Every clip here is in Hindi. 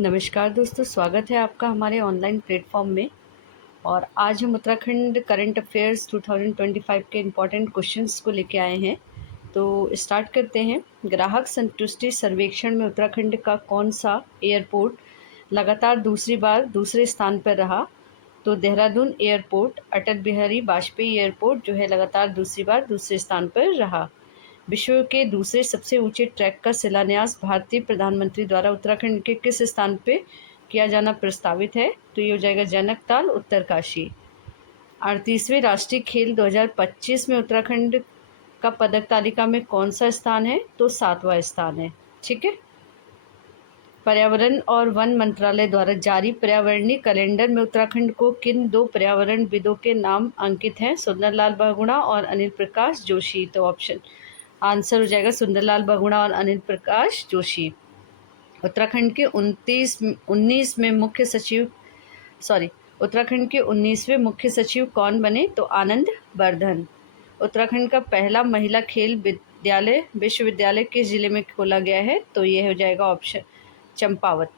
नमस्कार दोस्तों, स्वागत है आपका हमारे ऑनलाइन प्लेटफॉर्म में। और आज हम उत्तराखंड करंट अफेयर्स 2025 के इम्पोर्टेंट क्वेश्चंस को लेके आए हैं। तो स्टार्ट करते हैं। ग्राहक संतुष्टि सर्वेक्षण में उत्तराखंड का कौन सा एयरपोर्ट लगातार दूसरी बार दूसरे स्थान पर रहा? तो देहरादून एयरपोर्ट, अटल बिहारी वाजपेयी एयरपोर्ट जो है लगातार दूसरी बार दूसरे स्थान पर रहा। विश्व के दूसरे सबसे ऊंचे ट्रैक का शिलान्यास भारतीय प्रधानमंत्री द्वारा उत्तराखंड के किस स्थान पे किया जाना प्रस्तावित है? तो ये हो जाएगा जनकताल, उत्तरकाशी। 38वें राष्ट्रीय खेल 2025 में उत्तराखंड का पदक तालिका में कौन सा स्थान है? तो 7वां स्थान है। ठीक है। पर्यावरण और वन मंत्रालय द्वारा जारी पर्यावरणीय कैलेंडर में उत्तराखंड को किन दो पर्यावरणविदों के नाम अंकित हैं? सुंदरलाल बहुगुणा और अनिल प्रकाश जोशी। तो ऑप्शन आंसर हो जाएगा सुंदरलाल बहुगुणा और अनिल प्रकाश जोशी। उत्तराखंड के 19वें मुख्य सचिव कौन बने? तो आनंद बर्धन। उत्तराखंड का पहला महिला खेल विश्वविद्यालय किस जिले में खोला गया है? तो ये हो जाएगा ऑप्शन चंपावत।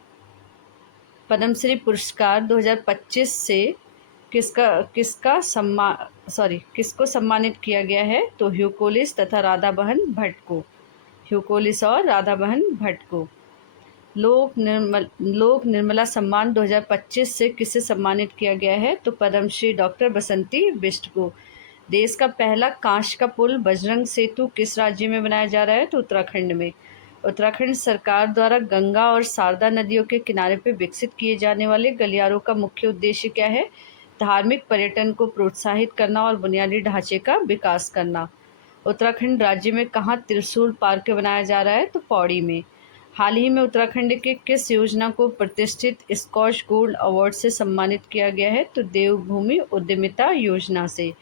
पद्मश्री पुरस्कार 2025 से किसको सम्मानित किया गया है? तो ह्यूकोलिस तथा राधाबहन भट्ट को। ह्यूकोलिस और राधाबहन भट्ट को। लोक निर्मला सम्मान 2025 से किसे सम्मानित किया गया है? तो पद्मश्री डॉक्टर बसंती बिष्ट को। देश का पहला कांच का पुल बजरंग सेतु किस राज्य में बनाया जा रहा है? तो उत्तराखंड में। उत्तराखंड सरकार द्वारा गंगा और शारदा नदियों के किनारे पर विकसित किए जाने वाले गलियारों का मुख्य उद्देश्य क्या है? धार्मिक पर्यटन को प्रोत्साहित करना और बुनियादी ढांचे का विकास करना। उत्तराखंड राज्य में कहाँ त्रिशूल पार्क बनाया जा रहा है? तो पौड़ी में। हाल ही में उत्तराखंड के किस योजना को प्रतिष्ठित स्कॉच गोल्ड अवार्ड से सम्मानित किया गया है? तो देवभूमि उद्यमिता योजना से।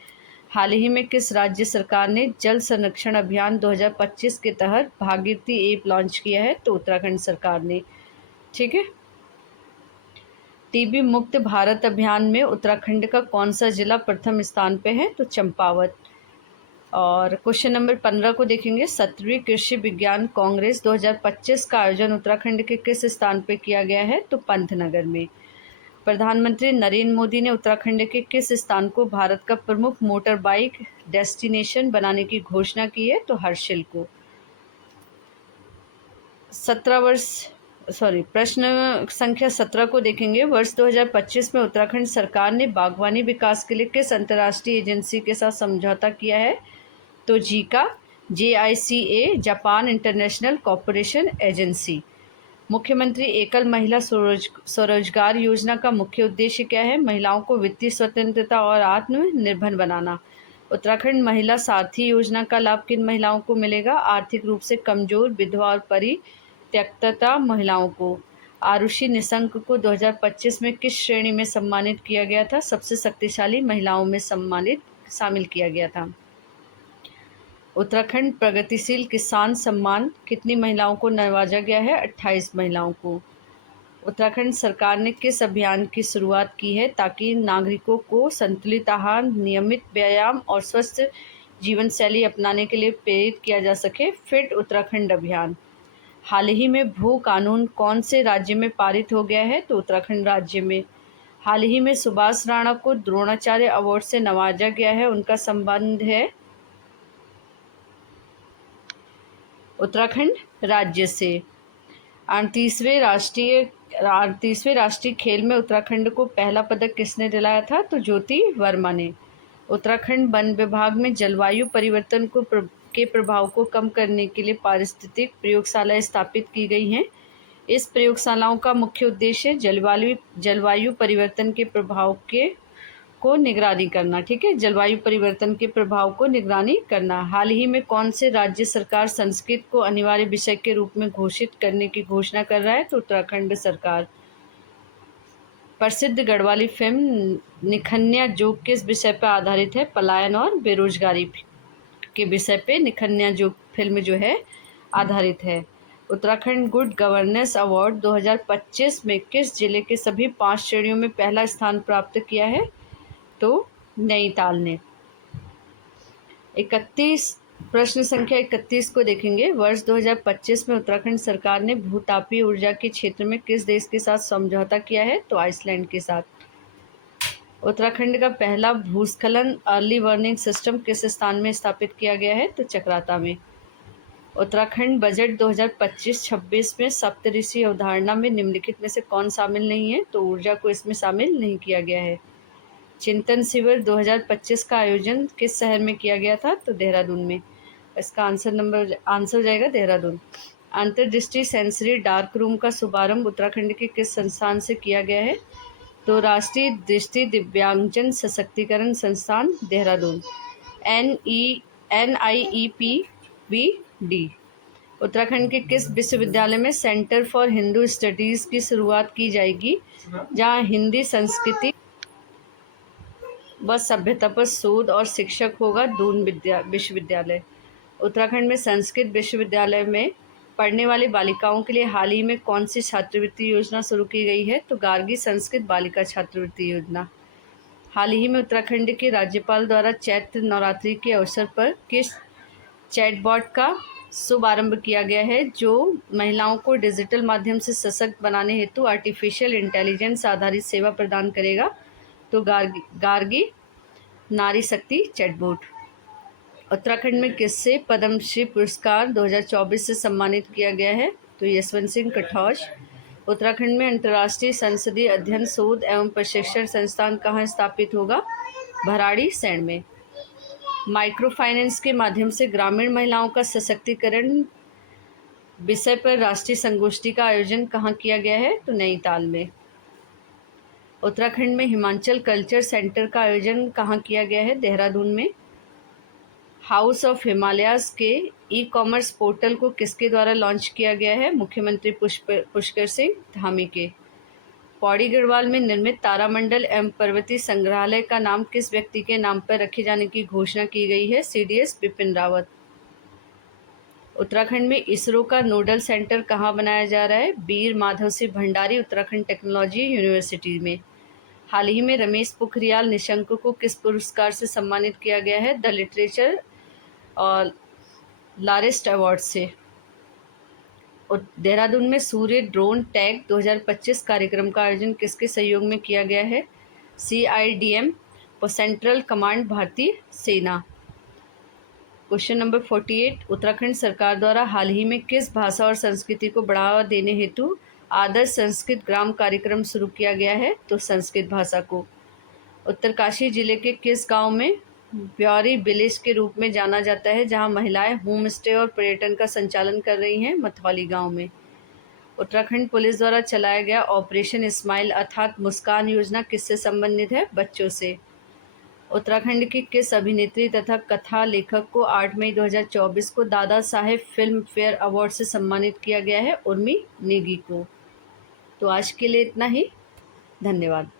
हाल ही में किस राज्य सरकार ने जल संरक्षण अभियान 2025 के तहत भागीरथी ऐप लॉन्च किया है? तो उत्तराखंड सरकार ने। ठीक है। टीबी मुक्त भारत अभियान में उत्तराखंड का कौन सा जिला प्रथम स्थान पे है? तो चंपावत। और क्वेश्चन नंबर 15 को देखेंगे। 17वीं कृषि विज्ञान कांग्रेस 2025 का आयोजन उत्तराखंड के किस स्थान पर किया गया है? तो पंतनगर में। प्रधानमंत्री नरेंद्र मोदी ने उत्तराखंड के किस स्थान को भारत का प्रमुख मोटर बाइक डेस्टिनेशन बनाने की घोषणा की है? तो हर्षिल को। प्रश्न संख्या 17 को देखेंगे। वर्ष 2025 में उत्तराखंड सरकार ने बागवानी विकास के लिए किस अंतर्राष्ट्रीय एजेंसी के साथ समझौता किया है? तो Zika, JICA, Japan international corporation agency. मुख्यमंत्री एकल महिला स्वरोजगार योजना का मुख्य उद्देश्य क्या है? महिलाओं को वित्तीय स्वतंत्रता और आत्मनिर्भर बनाना। उत्तराखंड महिला सारथी योजना का लाभ किन महिलाओं को मिलेगा? आर्थिक रूप से कमजोर, विधवा और परित्यक्ता महिलाओं को। आरुषि निशंक को 2025 में किस श्रेणी में सम्मानित किया गया था? सबसे शक्तिशाली महिलाओं में शामिल किया गया था। उत्तराखंड प्रगतिशील किसान सम्मान कितनी महिलाओं को नवाजा गया है? 28 महिलाओं को। उत्तराखंड सरकार ने किस अभियान की शुरुआत की है ताकि नागरिकों को संतुलित आहार, नियमित व्यायाम और स्वस्थ जीवन शैली अपनाने के लिए प्रेरित किया जा सके? फिट उत्तराखंड अभियान। हाल ही में भू कानून कौन से राज्य में पारित हो गया है? तो उत्तराखंड राज्य में। हाल ही में सुभाष राणा को द्रोणाचार्य अवार्ड से नवाजा गया है, उनका संबंध है उत्तराखंड राज्य से। 38वें राष्ट्रीय खेल में उत्तराखंड को पहला पदक किसने दिलाया था? तो ज्योति वर्मा ने। उत्तराखंड वन विभाग में जलवायु परिवर्तन के प्रभाव को कम करने के लिए पारिस्थितिक प्रयोगशालाएं स्थापित की गई हैं। इस प्रयोगशालाओं का मुख्य उद्देश्य जलवायु परिवर्तन के प्रभाव को निगरानी करना। ठीक है, जलवायु परिवर्तन के प्रभाव को निगरानी करना। हाल ही में कौन से राज्य सरकार संस्कृत को अनिवार्य विषय के रूप में घोषित करने की घोषणा कर रहा है? तो उत्तराखंड सरकार। प्रसिद्ध गढ़वाली फिल्म निखन्या जोग किस विषय पर आधारित है? पलायन और बेरोजगारी के विषय पे निखन्या जोग फिल्म जो है आधारित है। उत्तराखंड गुड गवर्नेंस अवार्ड 2025 में किस जिले के सभी 5 श्रेणियों में पहला स्थान प्राप्त किया है? तो नैनीताल ने। 31 प्रश्न संख्या 31 को देखेंगे। वर्ष 2025 में उत्तराखंड सरकार ने भूतापीय ऊर्जा के क्षेत्र में किस देश के साथ समझौता किया है? तो आइसलैंड के साथ। उत्तराखंड का पहला भूस्खलन अर्ली वार्निंग सिस्टम किस स्थान में स्थापित किया गया है? तो चक्राता में। उत्तराखंड बजट 2025-26 में सप्तऋषि अवधारणा में निम्नलिखित में से कौन शामिल नहीं है? तो ऊर्जा को इसमें शामिल नहीं किया गया है। चिंतन शिविर 2025 का आयोजन किस शहर में किया गया था? तो देहरादून में। इसका आंसर हो जाएगा देहरादून। अंतर्दृष्टि सेंसरी डार्क रूम का शुभारंभ उत्तराखंड के किस संस्थान से किया गया है? तो राष्ट्रीय दृष्टि दिव्यांगजन सशक्तिकरण संस्थान देहरादून, NIEPVD। उत्तराखंड के किस विश्वविद्यालय में सेंटर फॉर हिंदू स्टडीज की शुरुआत की जाएगी, जहां हिंदी संस्कृति व सभ्यता पर शोध और शिक्षक होगा? दून विश्वविद्यालय। उत्तराखंड में संस्कृत विश्वविद्यालय में पढ़ने वाली बालिकाओं के लिए हाल ही में कौन सी छात्रवृत्ति योजना शुरू की गई है? तो गार्गी संस्कृत बालिका छात्रवृत्ति योजना। हाल ही में उत्तराखंड के राज्यपाल द्वारा चैत्र नवरात्रि के अवसर पर किस चैटबॉट का शुभारंभ किया गया है, जो महिलाओं को डिजिटल माध्यम से सशक्त बनाने हेतु आर्टिफिशियल इंटेलिजेंस आधारित सेवा प्रदान करेगा? तो गार्गी नारी शक्ति चैटबॉट। उत्तराखंड में किससे पद्मश्री पुरस्कार 2024 से सम्मानित किया गया है? तो यशवंत सिंह कटौच। उत्तराखंड में अंतर्राष्ट्रीय संसदीय अध्ययन शोध एवं प्रशिक्षण संस्थान कहाँ स्थापित होगा? भराड़ीसैंण में। माइक्रो फाइनेंस के माध्यम से ग्रामीण महिलाओं का सशक्तिकरण विषय पर राष्ट्रीय संगोष्ठी का आयोजन कहाँ किया गया है? तो नैनीताल में। उत्तराखंड में हिमाचल कल्चर सेंटर का आयोजन कहाँ किया गया है? देहरादून में। हाउस ऑफ हिमालयाज के ई कॉमर्स पोर्टल को किसके द्वारा लॉन्च किया गया है? मुख्यमंत्री पुष्कर सिंह धामी के। पौड़ी गढ़वाल में निर्मित तारामंडल एवं पर्वतीय संग्रहालय का नाम किस व्यक्ति के नाम पर रखे जाने की घोषणा की गई है? CDS बिपिन रावत। उत्तराखंड में इसरो का नोडल सेंटर कहाँ बनाया जा रहा है? वीर माधव सिंह भंडारी उत्तराखंड टेक्नोलॉजी यूनिवर्सिटी में। हाल ही में रमेश पोखरियाल निशंक को किस पुरस्कार से सम्मानित किया गया है? द लिटरेचर और लारेस्ट अवार्ड से। देहरादून में सूर्य ड्रोन टैग 2025 कार्यक्रम का आयोजन किसके सहयोग में किया गया है? CIDM और सेंट्रल कमांड भारतीय सेना। क्वेश्चन नंबर 48, उत्तराखंड सरकार द्वारा हाल ही में किस भाषा और संस्कृति को बढ़ावा देने हेतु आदर्श संस्कृत ग्राम कार्यक्रम शुरू किया गया है? तो संस्कृत भाषा को। उत्तरकाशी जिले के किस गांव में ब्योरी विलेज के रूप में जाना जाता है, जहां महिलाएं होम स्टे और पर्यटन का संचालन कर रही हैं? मथौली गांव में। उत्तराखंड पुलिस द्वारा चलाया गया ऑपरेशन स्माइल अर्थात मुस्कान योजना किससे संबंधित है? बच्चों से। उत्तराखंड की किस अभिनेत्री तथा कथा लेखक को 8 मई 2024 को Dada Saheb film fair award से सम्मानित किया गया है? उर्मी नेगी को। तो आज के लिए इतना ही। धन्यवाद।